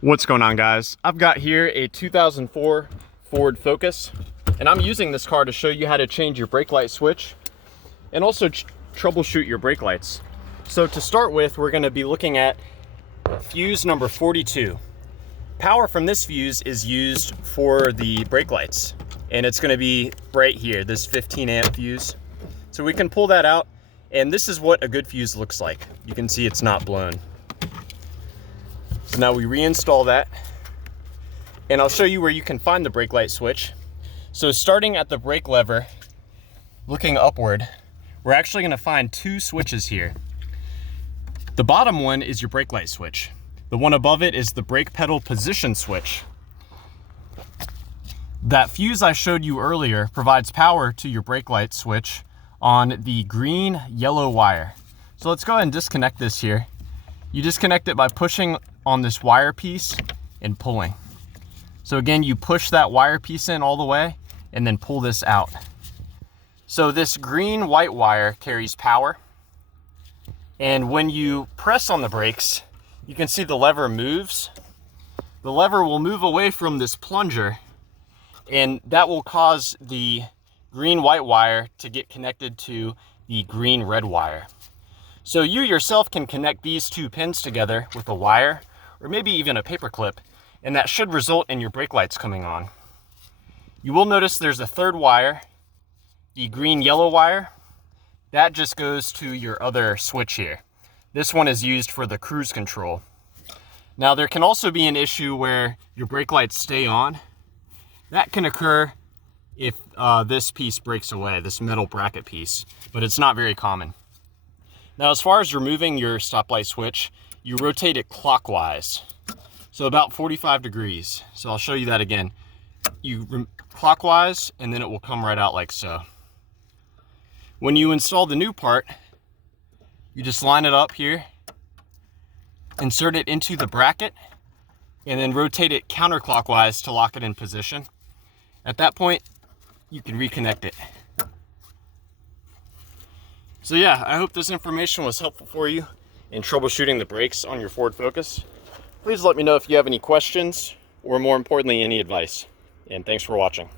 What's going on, guys? I've got here a 2004 Ford Focus, and I'm using this car to show you how to change your brake light switch and also troubleshoot your brake lights. So to start with, we're going to be looking at fuse number 42. Power from this fuse is used for the brake lights, and it's going to be right here, this 15 amp fuse. So we can pull that out, and this is what a good fuse looks like. You can see it's not blown. So now we reinstall that, and I'll show you where you can find the brake light switch. So starting at the brake lever, looking upward, we're actually going to find two switches here. The bottom one is your brake light switch. The one above it is the brake pedal position switch. That fuse I showed you earlier provides power to your brake light switch on the green yellow wire. So let's go ahead and disconnect this here. You disconnect it by pushing on this wire piece and pulling. So again, you push that wire piece in all the way and then pull this out. So this green white wire carries power. And when you press on the brakes, you can see the lever moves. The lever will move away from this plunger, and that will cause the green white wire to get connected to the green red wire. So you yourself can connect these two pins together with a wire or maybe even a paper clip, and that should result in your brake lights coming on. You will notice there's a third wire, the green yellow wire. That just goes to your other switch here. This one is used for the cruise control. Now there can also be an issue where your brake lights stay on. That can occur if this piece breaks away, this metal bracket piece, but it's not very common. Now, as far as removing your stoplight switch, you rotate it clockwise, so about 45 degrees. So I'll show you that again. You clockwise, and then it will come right out like so. When you install the new part, you just line it up here, insert it into the bracket, and then rotate it counterclockwise to lock it in position. At that point, you can reconnect it. So yeah, I hope this information was helpful for you in troubleshooting the brakes on your Ford Focus. Please let me know if you have any questions or, more importantly, any advice. And thanks for watching.